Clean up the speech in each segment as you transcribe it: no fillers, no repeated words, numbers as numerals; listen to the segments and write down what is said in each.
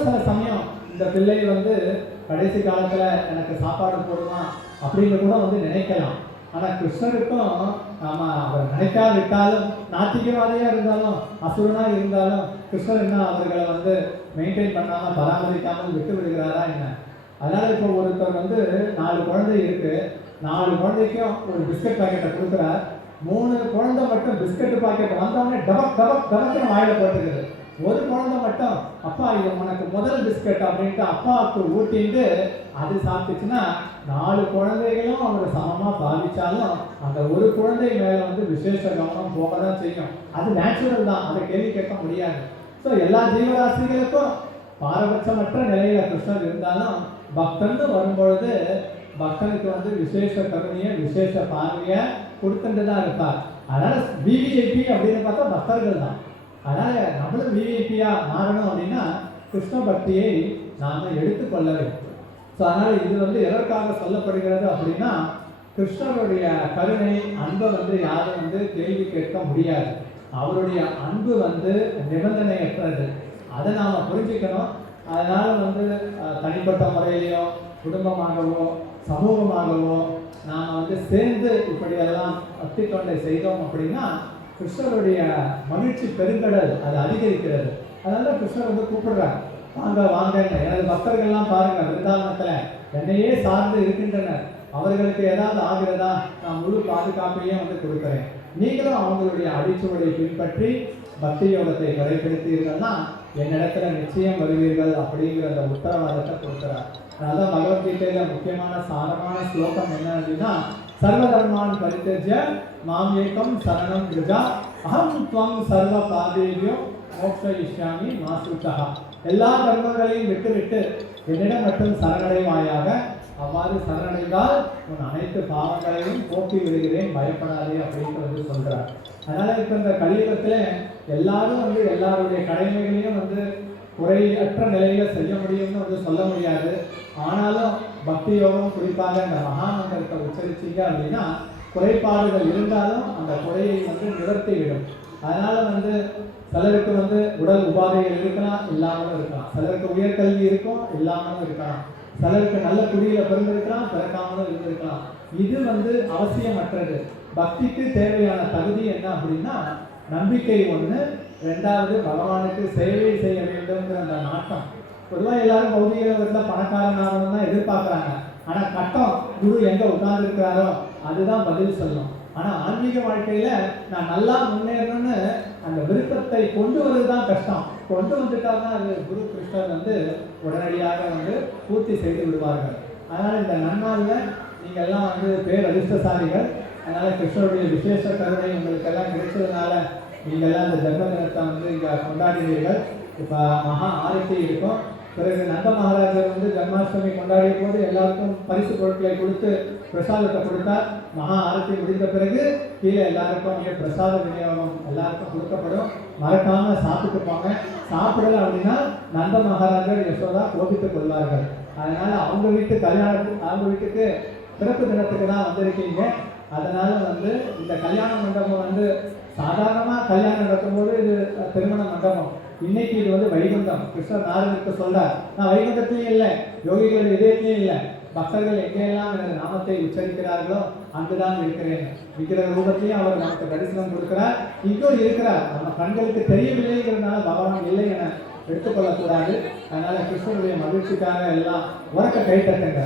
சில சமயம் இந்த பிள்ளை வந்து கடைசி காலத்துல எனக்கு சாப்பாடு போடுவான் அப்படின்னு கூட வந்து நினைக்கலாம். ஆனா கிருஷ்ணருக்கும் நாம அவர் நினைக்காவிட்டாலும், நாத்திகவாதியா இருந்தாலும் அசுரனா இருந்தாலும் கிருஷ்ணர் என்ன அவர்களை வந்து மெயின்டைன் பண்ணாம பராமரிக்காமல் விட்டு விடுகிறாரா என்ன? அதனால இப்போ ஒருத்தர் வந்து 4 குழந்தை இருக்கு, 4 குழந்தைக்கும் ஒரு பிஸ்கட் பாக்கெட்டை கொடுக்குறார். 3 குழந்தை மட்டும் பிஸ்கட் பாக்கெட் வந்தவொடனே டபக் டபக் டபக்குன்னு வாயில போட்டுக்குது. ஒரு குழந்தை மட்டும் அப்பா இது உனக்கு முதல் பிஸ்கட் அப்படின்ட்டு அப்பாவுக்கு ஊட்டிட்டு அது சாப்பிட்டுச்சுன்னா 4 குழந்தைகளும் அவர் சமமா பாதிச்சாலும் அந்த ஒரு குழந்தை மேல வந்து விசேஷ கவனம் போக தான் செய்யும். அது நேச்சுரல் தான், அதை கேள்வி கேட்க முடியாது. ஸோ எல்லா ஜீவராசிகளுக்கும் பாரபட்சமற்ற நிலையில கிருஷ்ணர் இருந்தாலும் பக்தன்னு வரும்பொழுது பக்தனுக்கு வந்து விசேஷ கருணையை விசேஷ பார்வையை கொடுத்துட்டு தான் இருப்பார். அதனால விவிஐபி அப்படின்னு பார்த்தா பக்தர்கள் தான். அதனால நம்மளும் விவிஐபியா மாறணும் அப்படின்னா கிருஷ்ண பக்தியை நாம எடுத்துக்கொள்ள வேண்டும். ஸோ அதனால இது வந்து எதற்காக சொல்லப்படுகிறது அப்படின்னா, கிருஷ்ணருடைய கருணை அன்பை வந்து யாரும் வந்து கேள்வி கேட்க முடியாது. அவருடைய அன்பு வந்து நிபந்தனையற்றது. அதை நாம புரிஞ்சுக்கணும். அதனால வந்து தனிப்பட்ட முறையிலையோ குடும்பமாகவோ சமூகமாகவோ நாம் வந்து சேர்ந்து இப்படியெல்லாம் பக்தி தொண்டை செய்தோம் அப்படின்னா கிருஷ்ணருடைய மகிழ்ச்சி பெருங்கடல் அது அதிகரிக்கிறது. அதனால கிருஷ்ணர் வந்து கூப்பிடுறார், வாங்க வாங்க, எனது பக்தர்கள்லாம் பாருங்க விருந்தாவனத்துல என்னையே சார்ந்து இருக்கின்றனர், அவர்களுக்கு ஏதாவது ஆகிறதா நான் முழு பாதுகாப்பையும் வந்து கொடுக்குறேன், நீங்களும் அவங்களுடைய அடிச்சுவடை பின்பற்றி பக்தி யோகத்தை கடைபிடித்தீர்கள்னா என்னிடத்துல நிச்சயம் வருவீர்கள் அப்படிங்கிற அந்த உத்தரவாதத்தை கொடுக்குறார். அதனால பகவத்கீதையில முக்கியமான சாரமான ஸ்லோகம் என்ன அப்படின்னா, சர்வதர்மான் பரித்யஜ்ய மாம் ஏகம் சரணம் வ்ரஜ அஹம் த்வம் சர்வ பாதேவ்யோ மோக்ஷயிஷ்யாமி மா சுச்சஹ. எல்லா தர்மங்களையும் விட்டுவிட்டு என்னிடம் மட்டும் சரணடைவாயாக, அவ்வாறு சரணடைந்தால் உன் அனைத்து பாவங்களையும் போக்கி விடுகிறேன், பயப்படாதே அப்படின்னு வந்து சொல்றார். அதனால இப்ப இந்த கலியுகத்துல எல்லாரும் வந்து எல்லாருடைய கடமைகளையும் வந்து குறையற்ற நிலையில செய்ய முடியும்னு வந்து சொல்ல முடியாது. ஆனாலும் பக்தி யோகம் குறிப்பாக இந்த மகாமந்திரத்தை உச்சரிச்சிங்க அப்படின்னா குறைபாடுகள் இருந்தாலும் அந்த குறையை வந்து நிவர்த்தி விடும். அதனால வந்து சிலருக்கு வந்து உடல் உபாதைகள் இருக்கலாம், இல்லாமலும் இருக்கலாம். சிலருக்கு உயர்கல்வி இருக்கும், இல்லாமலும் இருக்கலாம். சிலருக்கு நல்ல குடியில பிறந்திருக்கலாம், பிறக்காமலும் இருந்திருக்கலாம். இது வந்து அவசியமற்றது. பக்திக்கு தேவையான தகுதி என்ன அப்படின்னா நம்பிக்கை ஒண்ணு, 2வது பகவானுக்கு சேவை செய்ய வேண்டும்ங்கிற அந்த நாட்டம். பொதுவாக எல்லாரும் பௌதிக உலகத்துல பணக்காரனாகணும் தான் எதிர்பார்க்குறாங்க. ஆனா கட்டம் குரு எங்க உட்கார்ந்து இருக்கிறாரோ அதுதான் பதில் சொல்லும். ஆனா ஆன்மீக வாழ்க்கையில நான் நல்லா முன்னேறணும்னு அந்த விருப்பத்தை கொண்டு வருவதுதான் கஷ்டம். கொண்டு வந்துட்டாங்கன்னா அது குரு கிருஷ்ணர் வந்து உடனடியாக வந்து பூர்த்தி செய்து விடுவார்கள். அதனால இந்த நன்னாள்ல நீங்க எல்லாம் வந்து பேர் அதிர்ஷ்டசாலிகள். அதனால கிருஷ்ணருடைய விசேஷ கருணை உங்களுக்கு எல்லாம் கிடைச்சதுனால நீங்க எல்லாம் இந்த ஜென்ம தினத்தை வந்து இங்க கொண்டாடினீர்கள். இப்ப மகா ஆரத்தி இருக்கும். பிறகு நந்த மகாராஜர் வந்து ஜன்மாஷ்டமி கொண்டாடிய போது எல்லாருக்கும் பரிசு பொருட்களை கொடுத்து பிரசாதத்தை கொடுத்தார். மகா ஆரத்தி முடிந்த பிறகு கீழே எல்லாருக்கும் இங்கே பிரசாத விநியோகம் எல்லாருக்கும் கொடுக்கப்படும். மறக்காம சாப்பிட்டு போங்க. சாப்பிடல அப்படின்னா நந்த மகாராஜர் யசோதா கோபித்துக் கொள்வார்கள். அதனால அவங்க வீட்டு கல்யாணத்துக்கு, அவங்க வீட்டுக்கு பிறப்பு தினத்துக்கு தான் வந்திருக்கீங்க. அதனால வந்து இந்த கல்யாண மண்டபம் வந்து சாதாரணமாக கல்யாணம் நடக்கும்போது இது திருமண மண்டபம். இன்னைக்கு இது வந்து வைகுண்டம். கிருஷ்ணர் நாரதருக்கு சொல்றார், நான் வைகுண்டத்திலையும் இல்லை, யோகிகள் இதயத்திலையும் இல்லை, பக்தர்கள் எங்கெல்லாம் எனது நாமத்தை உச்சரிக்கிறார்களோ அங்குதான் இருக்கிறேன். விக்கிர ரூபத்திலையும் அவர் நமக்கு தரிசனம் கொடுக்கிறார், இங்கும் இருக்கிறார். நம்ம கண்களுக்கு தெரியவில்லைங்கிறதுனால பகவான் இல்லை என எடுத்துக்கொள்ளக்கூடாது. அதனால கிருஷ்ணனுடைய மகிழ்ச்சிக்காக எல்லாம் உறக்க கை தட்டுங்க.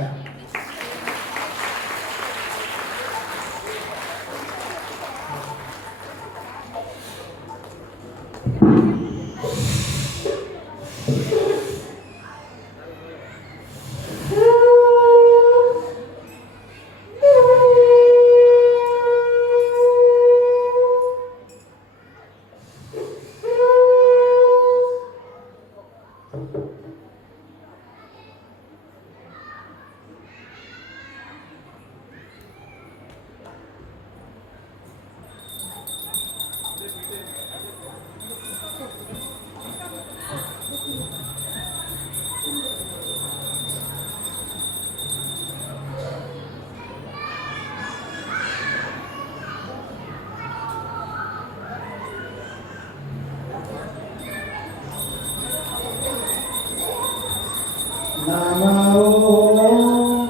नमो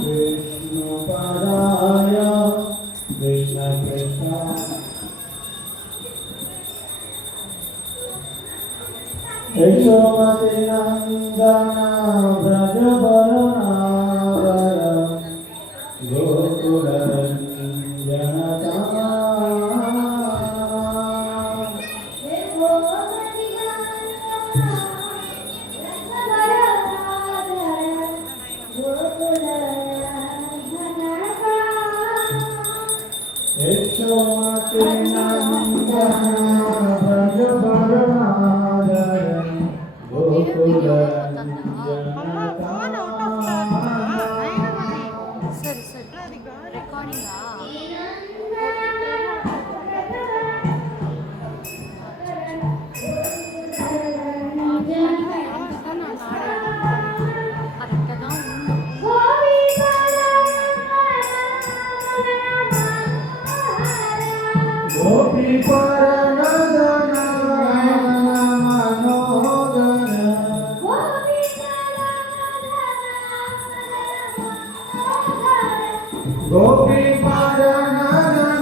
विष्णुपदाय कृष्ण कृष्ण यशोमती नंदना व्रज वरुणावय गोकुल जनता यशोमती नंदना व्रज वरुणावय गोकुल जनता சரி சரி ரெக்கார்டிங்கா கரெக்டாக தான் गोपी परनदन मनोदन गोपी परनदन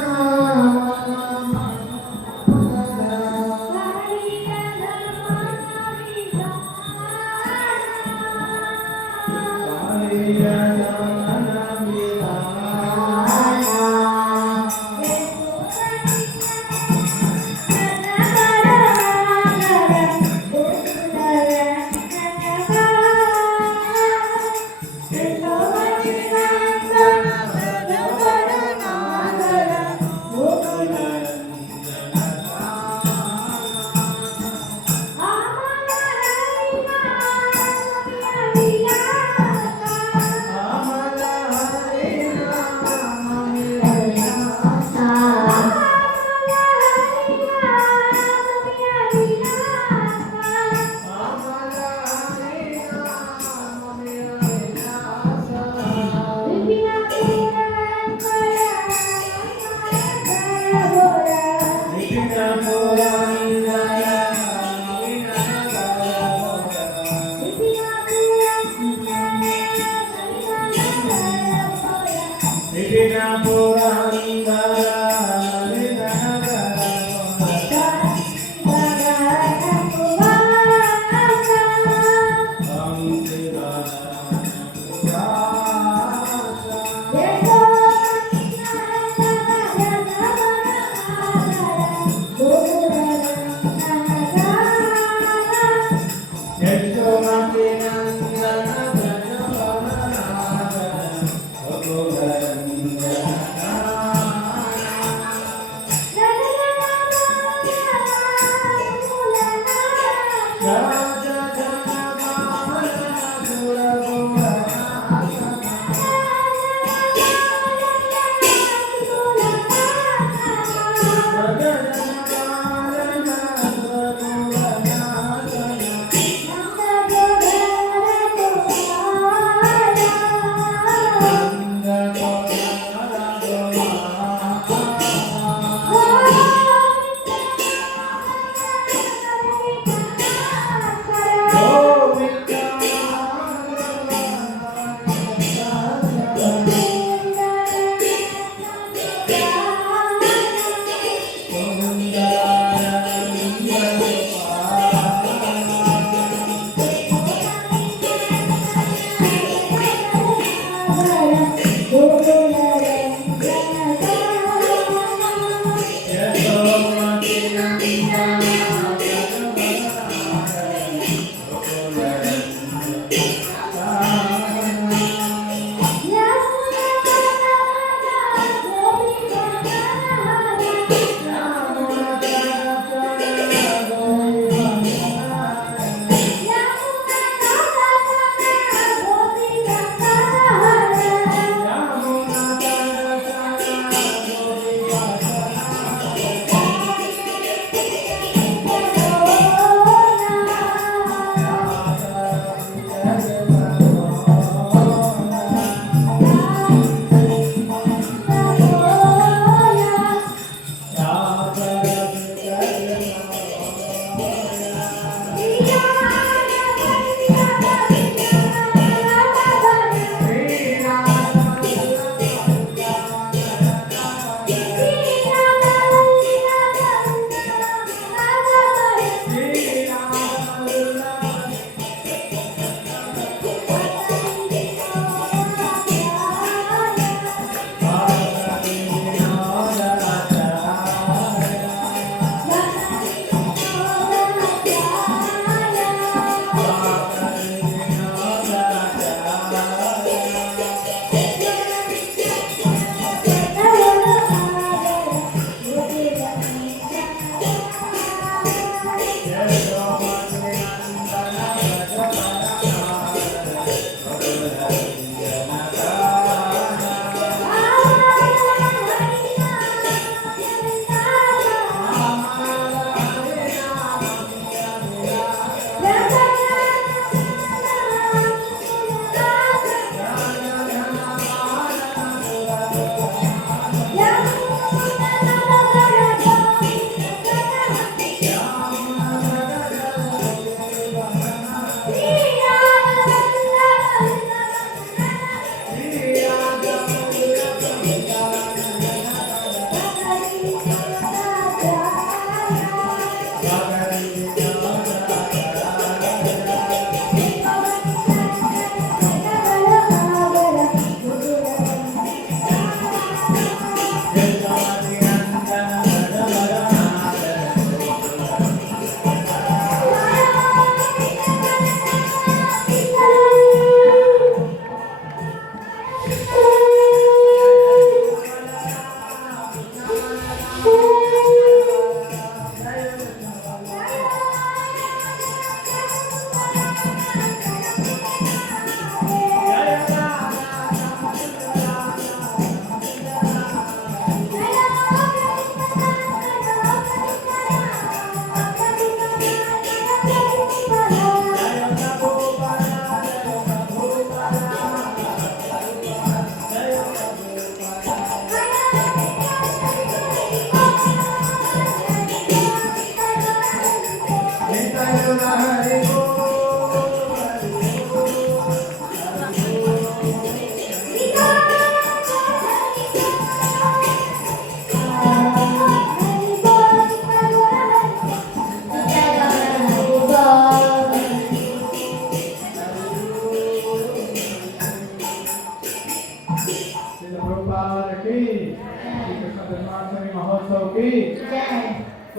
மகோத்சவ் கி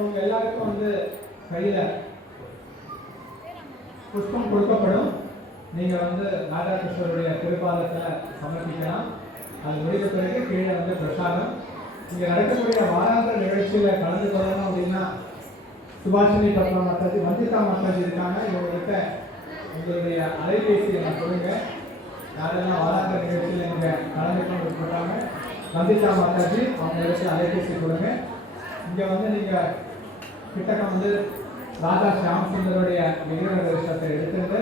உங்க எல்லாருக்கும் வந்து கையில புஷ்பம் கொடுக்கப்படும். நீங்க வந்து ராதாகிருஷ்ணருடைய திருப்பாதத்துல சமர்ப்பிக்கலாம். அது முடிந்த பிறகு கீழே வந்து பிரசாதம். இங்க நடக்கக்கூடிய வாராந்திர நிகழ்ச்சியில கலந்து கொள்ளணும் அப்படின்னா சுபாஷினி பத்மா மாதாஜி, வந்திதா மாதாஜி இருக்காங்க. இவங்ககிட்ட உங்களுடைய அலைபேசியை நான் கொடுங்க. யாரெல்லாம் வாராந்திர நிகழ்ச்சியில் நீங்க கலந்துக்கணும் விருப்பப்பட்டாங்க, வந்திதா மாதாஜி அவங்களுக்கு அலைபேசி கொடுங்க. இங்க வந்து நீங்க கிட்டக்க வந்து ராஜா ஷியாம் சுந்தருடைய விக்கிரக தரிசனத்தை எடுத்துட்டு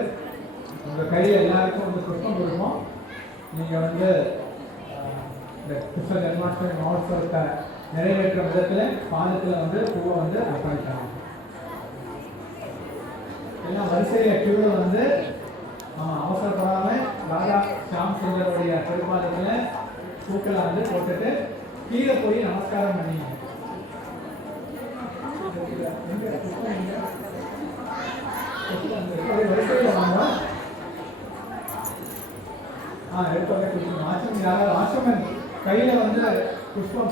உங்க கையில எல்லாருக்கும் வந்து புஷ்பம் கொடுப்போம். நீங்க வந்து இந்த கிருஷ்ண ஜென்மாஷ்டமி மகோத்சவத்தை நிறைவேற்ற விதத்துல பாதத்துல வந்து பூவை வந்து அர்ப்பணிக்கலாம். எல்லாம் வரிசையில கியூல வந்து அவசரப்படாம ராஜா ஷியாம் சுந்தருடைய திருப்பாதத்துல பூக்களை வந்து போட்டுட்டு கீழே போய் நமஸ்காரம் பண்ணிங்க. வரிசையில வாங்க. எடுத்து யாராவது ஆசிரமன் கையில வந்து புஷ்பம்